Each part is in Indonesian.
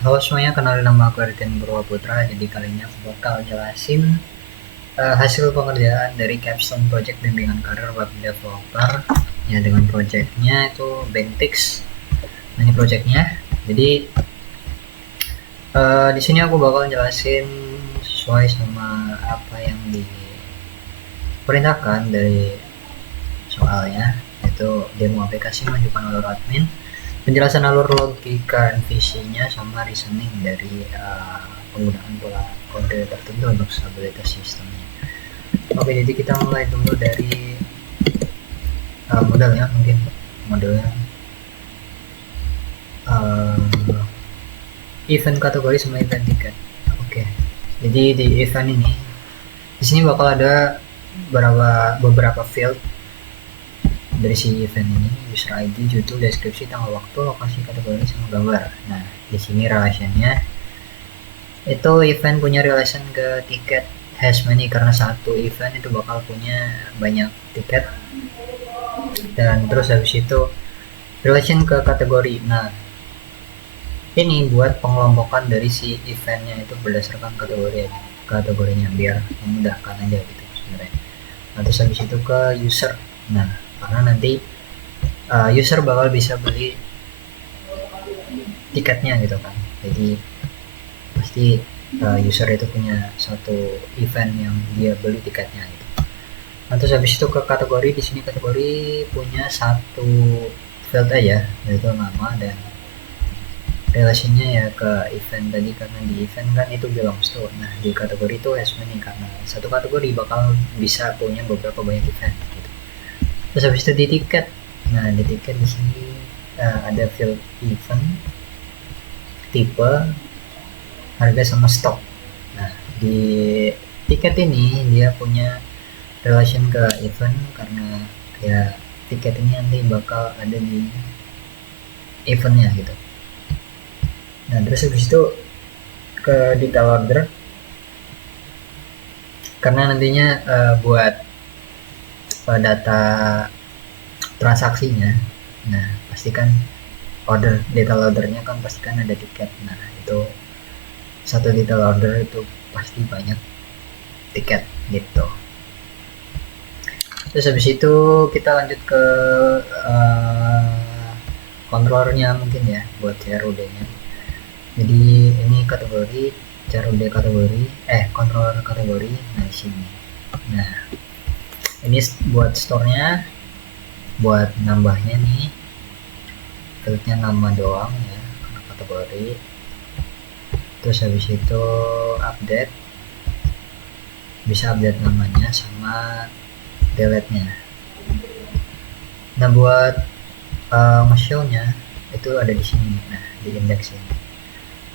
Halo semuanya, kenalin nama aku Arifin Purwaputra. Jadi kali ini aku bakal jelasin hasil pengerjaan dari capstone project bimbingan karir web developer ya, dengan projectnya itu Bentix. Nah, ini projectnya. Jadi di sini aku bakal jelasin sesuai sama apa yang diperintahkan dari soalnya, yaitu demo aplikasi menunjukkan alur admin, penjelasan alur logika dan visinya, sama reasoning dari penggunaan pola kode tertentu untuk stabilitas sistemnya. Oke, jadi kita mulai dulu dari modelnya. Mungkin modelnya uh, event kategori sama event tiket. Oke, jadi di event ini di sini bakal ada beberapa field dari si event ini: user ID, judul, deskripsi, tanggal waktu, lokasi, kategori, sama gambar. Nah, di sini relationnya itu event punya relation ke tiket has many, karena satu event itu bakal punya banyak tiket. Dan terus habis itu relation ke kategori. Nah, ini buat pengelompokan dari si eventnya itu berdasarkan kategorinya biar memudahkan aja gitu sebenarnya. Nah, terus habis itu ke user. Nah, karena nanti user bakal bisa beli tiketnya gitu kan, jadi pasti user itu punya satu event yang dia beli tiketnya gitu. Nah, terus habis itu ke kategori. Di sini kategori punya satu field aja, yaitu nama, dan relasinya ya ke event tadi, karena di event kan itu belongs to. Nah, di kategori itu as many, karena satu kategori bakal bisa punya beberapa banyak event gitu. Terus habis itu di tiket. Nah, di tiket di sini ada field event, tipe, harga, sama stok. Nah, di tiket ini dia punya relation ke event, karena ya tiket ini nanti bakal ada di eventnya gitu. Nah, terus habis itu ke detail order, karena nantinya buat data transaksinya. Nah, pastikan detail ordernya kan pastikan ada tiket. Nah, itu satu detail order itu pasti banyak tiket gitu. Terus habis itu kita lanjut ke controllernya mungkin ya, buat CRUD-nya. Jadi ini kategori CRUD kategori, controller kategori. Nah, di sini. Nah, ini buat store-nya, buat nambahnya nih fieldnya nama doang ya, karena kategori. Terus habis itu update, bisa update namanya sama delete nya. Nah, buat nge-show-nya itu ada di sini. Nah, di index ini.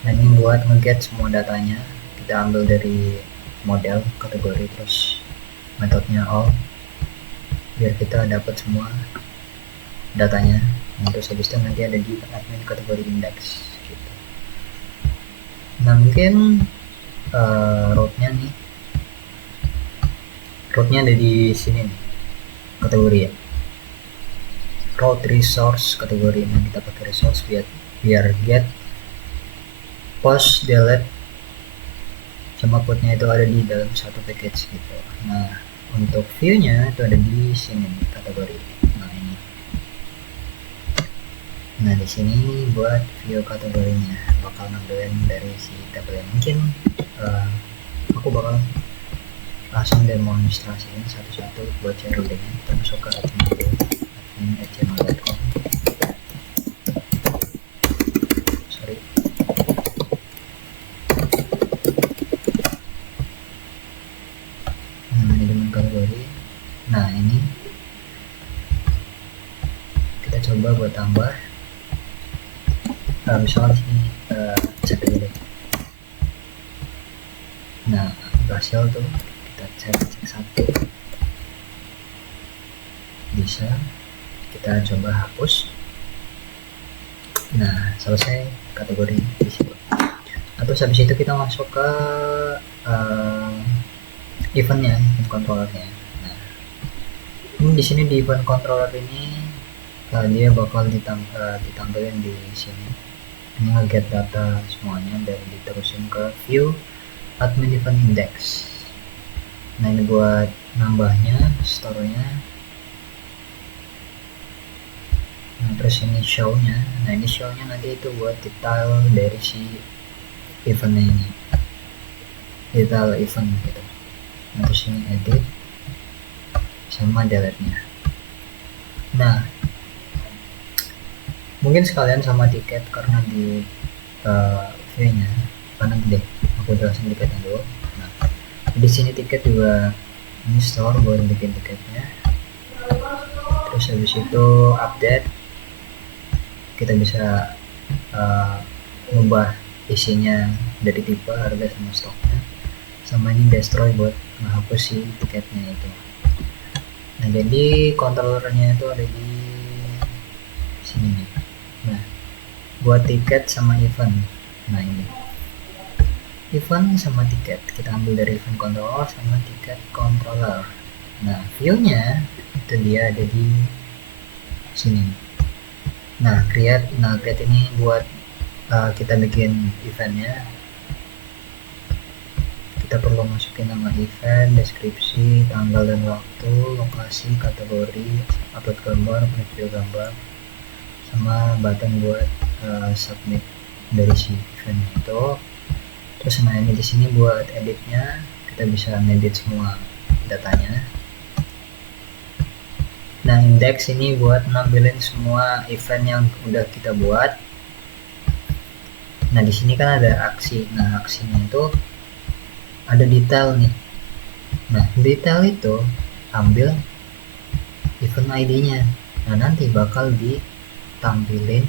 Nah, ini buat nge-get semua datanya, kita ambil dari model kategori, terus metodenya all, biar kita dapat semua datanya. Nah, terus habis itu nanti ada di admin kategori index gitu. Nah, mungkin route-nya nih, route-nya ada di sini nih, kategori ya, route resource kategori. Nah, kita pakai resource biar get, post, delete, sama putnya itu ada di dalam satu package gitu. Nah, untuk view-nya itu ada di sini nih, kategori. Nah, ini. Nah, di sini buat view kategorinya bakal ngambilin dari si tabel. Mungkin aku bakal langsung demonstrasiin satu-satu buat CRUD-nya. Kita masuk ke admin@gmail.com. Sorry. Nah, manajemen kategori. Nah, ini kita coba buat tambah. Misalnya sini cek aja deh. Nah, berhasil tuh, kita cek satu, bisa kita coba hapus. Nah, selesai kategori di situ. Terus habis itu kita masuk ke eventnya, event controllernya. Nah, ini di sini di event controller ini dia bakal ditampilkan di sini ini nge-get data semuanya dan diterusin ke view admin event index. Nah ini buat nambahnya, store-nya. Nah terus ini show-nya. Nah ini show-nya nanti itu buat detail dari si eventnya ini, detail event gitu. Nah terus ini edit sama delete-nya. Nah mungkin sekalian sama tiket, karena di view-nya kanan deh aku jelasin tiketnya dulu. Nah di sini tiket juga, ini store buat bikin tiketnya. Terus habis itu update, kita bisa mengubah isinya dari tipe, harga, sama stoknya. Sama ini destroy buat menghapus si tiketnya itu. Nah jadi controllernya itu ada di sini nih. Nah buat tiket sama event, nah ini event sama tiket kita ambil dari event controller sama tiket controller. Nah view-nya itu dia ada di sini. Nah create ini buat kita bikin eventnya. Kita perlu masukin nama event, deskripsi, tanggal dan waktu, lokasi, kategori, upload gambar, print video gambar, sama button buat submit dari si event itu. Terus nah ini di sini buat editnya, kita bisa ngedit semua datanya. Nah index ini buat nampilin semua event yang udah kita buat. Nah di sini kan ada aksi. Nah aksinya itu ada detail nih. Nah detail itu ambil event ID-nya. Nah nanti bakal ditampilin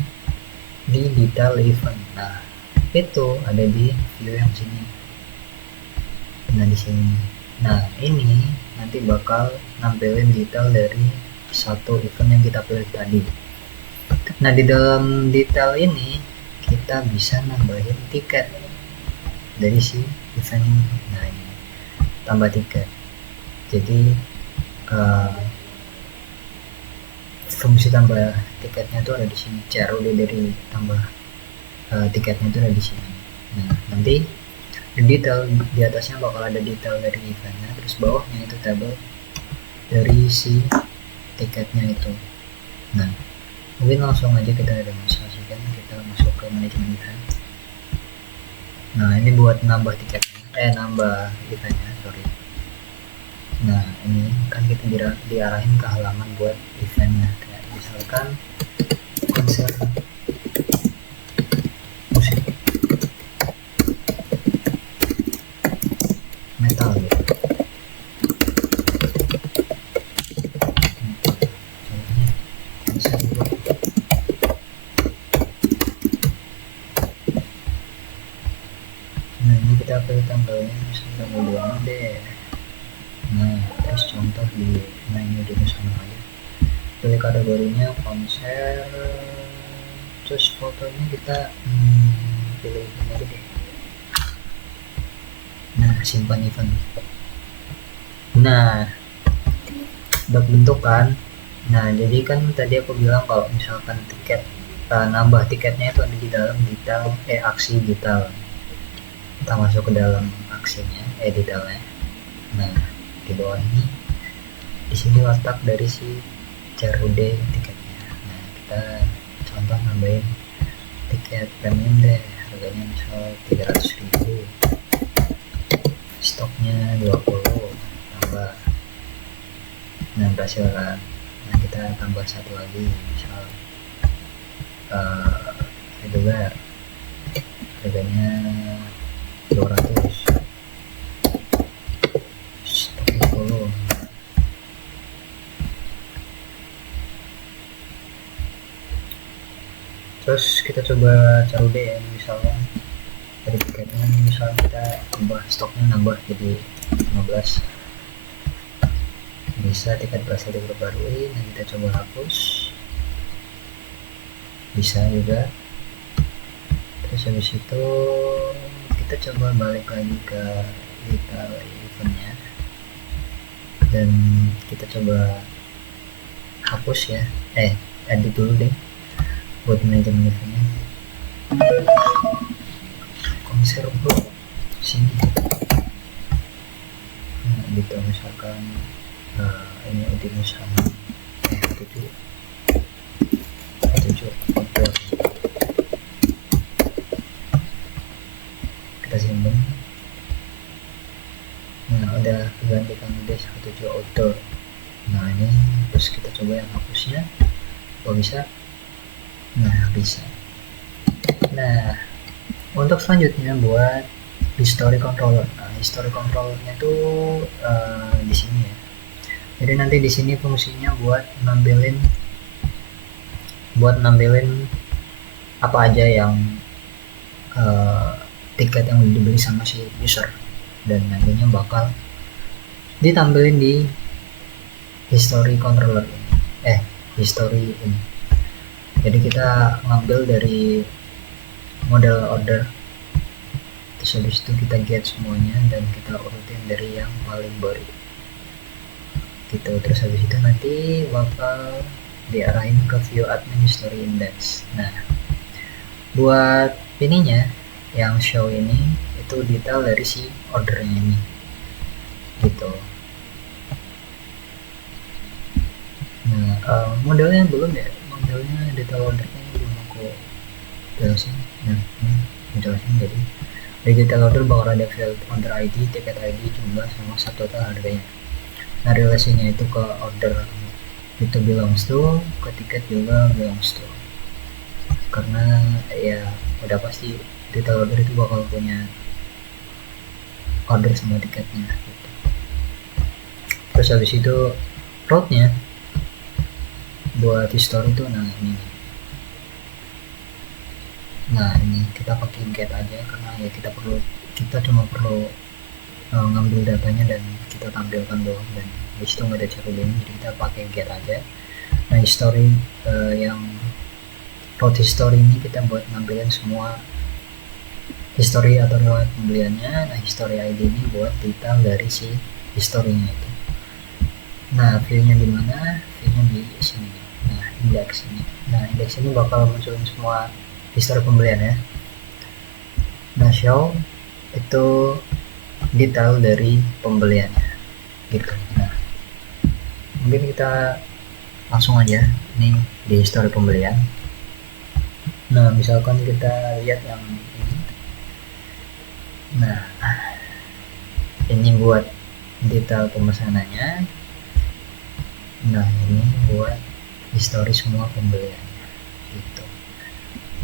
di detail event. Nah itu ada di view yang sini. Nah di sini. Nah ini nanti bakal nampilin detail dari satu event yang kita pilih tadi. Nah di dalam detail ini kita bisa nambahin tiket dari si event ini. Nah ini tambah tiket. Jadi fungsi tambah tiketnya itu ada di sini. CROD dari tambah tiketnya itu ada di sini. Nah nanti di detail di atasnya bakal ada detail dari eventnya, terus bawahnya itu tabel dari si tiketnya itu. Nah mungkin langsung aja kita demonstrasikan. Kita masuk ke manajemen event. Nah ini buat nambah tiketnya, nambah eventnya, sorry. Nah ini kan kita diarahin ke halaman buat eventnya, kayak misalkan konser musik metal gitu. Contohnya konser rock. Nah ini kita pilih tanggalnya misalkan 26 deh. Nah terus contoh di, nah ini di sana aja, pilih kategorinya konser, terus fotonya kita pilih ini aja deh. Nah simpan event. Nah udah bentuk kan. Nah jadi kan tadi aku bilang kalau misalkan tiket, nambah tiketnya itu ada di dalam detail, aksi detail. Kita masuk ke dalam aksinya, detailnya. Nah di bawah ini, di sini letak dari si CROD tiketnya. Nah kita contoh nambahin tiket premium deh, harganya misal 300.000, stoknya 20, tambah. Nah berhasil kan. Nah kita tambah satu lagi, misal regular, harganya 200, stoknya 10. Terus kita coba CROD ya, misalnya dari tiketnya, misalnya kita tambah stoknya, nambah jadi 15, bisa tiket berhasil diperbarui. Nah kita coba hapus, bisa juga. Terus habis itu kita coba balik lagi ke detail eventnya dan kita coba hapus ya, edit dulu deh buat manajemen eventnya. konser bro sini. Nah gitu misalkan ini ultimate sama 7 outdoor, kita simpan. Nah udah gantikan udah 7 outdoor. Nah ini terus kita coba yang hapusnya, kok bisa? Nah bisa. Nah untuk selanjutnya buat history controller. Nah history controllernya tuh di sini ya. Jadi nanti di sini fungsinya buat nampilin apa aja yang tiket yang dibeli sama si user, dan nantinya bakal ditampilin di history controller ini, history ini. Jadi kita ngambil dari model order, terus habis itu kita get semuanya dan kita urutin dari yang paling baru gitu. Terus habis itu nanti bakal diarahin ke view admin history index. Nah buat ininya yang show ini itu detail dari si ordernya ini gitu. Nah modelnya belum ya, modelnya detail ordernya belum aku jelasin. Nah ini menjelasin. Jadi di detail order bakal ada field order ID, ticket ID, jumlah, sama subtotal harganya. Nah relasinya itu ke order itu belongs to, ke tiket juga belongs to, karena ya udah pasti detail order itu bakal punya order sama tiketnya gitu. Terus habis itu route-nya buat history itu nah ini kita pakai get aja, karena ya kita cuma perlu ngambil datanya dan kita tampilkan doang, dan disitu nggak ada cara lain, jadi kita pakai get aja. Nah history yang route history ini kita buat nampilin semua history atau riwayat pembeliannya. Nah history ID ini buat detail dari si historinya itu. Nah viewnya di mana? Viewnya di sini. Nah index ini. Nah index ini bakal munculin semua history pembelian ya. Nah show itu detail dari pembeliannya gitu. Nah mungkin kita langsung aja nih di history pembelian. Nah misalkan kita lihat yang ini. Nah ini buat detail pemesanannya. Nah ini buat history semua pembeliannya gitu.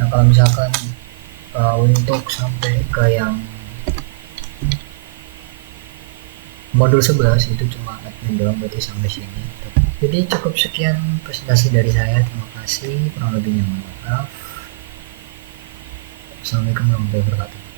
Nah kalau misalkan untuk sampai ke yang modul 11 itu cuma admin doang, berarti sampai sini. Jadi cukup sekian presentasi dari saya, terima kasih, kurang lebihnya mohon maaf. Assalamualaikum warahmatullahi wabarakatuh.